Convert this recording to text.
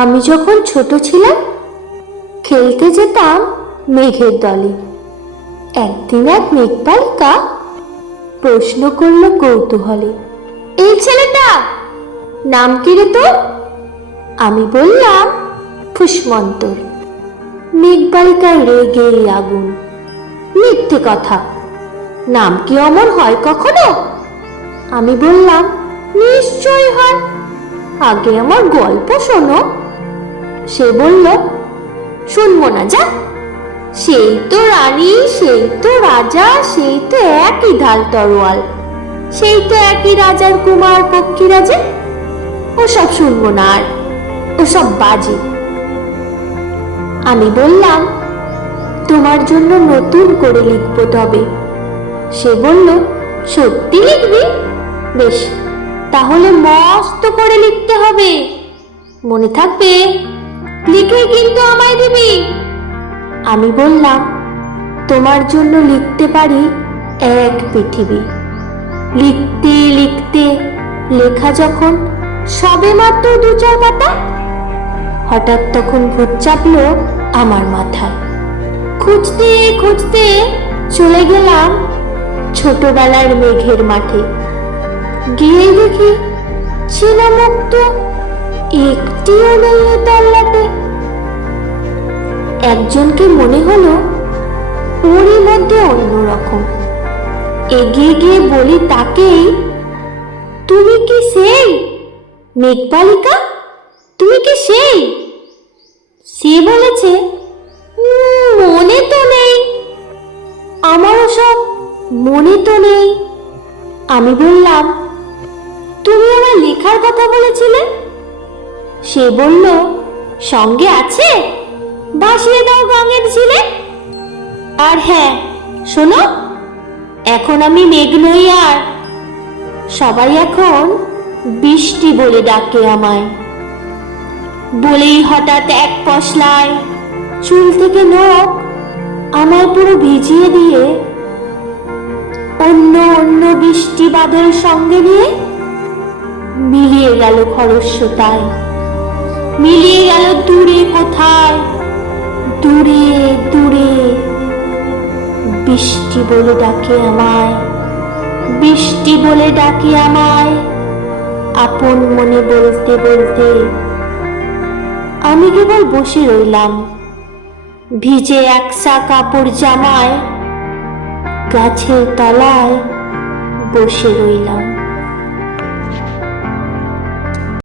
আমি যখন ছোট ছিলাম খেলতে যেতাম মেঘের দলে। একদিন এক মেঘবালিকা প্রশ্ন করল কৌতূহলে, এই ছেলেটা নাম কি রে তোর? আমি বললাম ফুসমন্তর। মেঘবালিকায় রেগে আগুন, মিথ্যে কথা, নাম কি অমর হয় কখনো? আমি বললাম নিশ্চয় হয়, আগে আমার গল্প শোনো। সে বলল শুনবো না, যা, সেই তো রানী, সেই তো রাজা, সেই তো একই ঢাল তরোয়াল, সেই তো একই রাজার কুমার পক্ষীরাজে, ওসব শুনবো না, আর ওসব বাজে। আমি বললাম তোমার জন্য নতুন করে লিখবো তবে। সে বলল সত্যি লিখবি? বেশ, তাহলে মস্ত করে লিখতে হবে, মনে থাকবে, লিখে কিন্তু আমায় দিবি। আমি বললাম তোমার জন্য লিখতে পারি এক পৃথিবী। লিখতে লিখতে লেখা যখন সবে মাত্র 2-4 পাতা, হঠাৎ তখন ভূত চাপলো আমার মাথায়। খুঁজতে খুঁজতে চলে গেলাম ছোটবেলার মেঘের মাঠে। গিয়ে দেখি চেনা মুখ তো একটিও নেই তল্লাটে। একজনকে মনে হলো ওরই মধ্যে অন্যরকম। এগিয়ে গিয়ে বলি তাকেই, তুমি কি সেই মেঘবালিকা? তুমি কি সেই? সে বলেছে মনে তো নেই, আমারও সব মনে তো নেই। আমি বললাম তুমি আমার লেখার কথা বলেছিলে। সে বলল সঙ্গে আছে, ভাসিয়ে দাও গাঙের ঝিলে। আর হ্যাঁ শোনো, এখন আমি মেঘ নই আর, সবাই এখন বৃষ্টি বলে ডাকে আমায়। বলেই হঠাৎ এক পশলায় চুল থেকে নখ আমায় পুরো ভিজিয়ে দিয়ে অন্য অন্য বৃষ্টি বাদল সঙ্গে নিয়ে মিলিয়ে গেল খরস্রোতায়, মিলিয়ে গেল দূরে কোথায়, দূরে দূরে। বৃষ্টি বলে ডাকে আমায়, বৃষ্টি বলে ডাকে আমায়, আপন মনে বলতে বলতে আমি কেবল বসে রইলাম ভিজে একসা কাপড় জামায়, গাছের তলায় বসে রইলাম।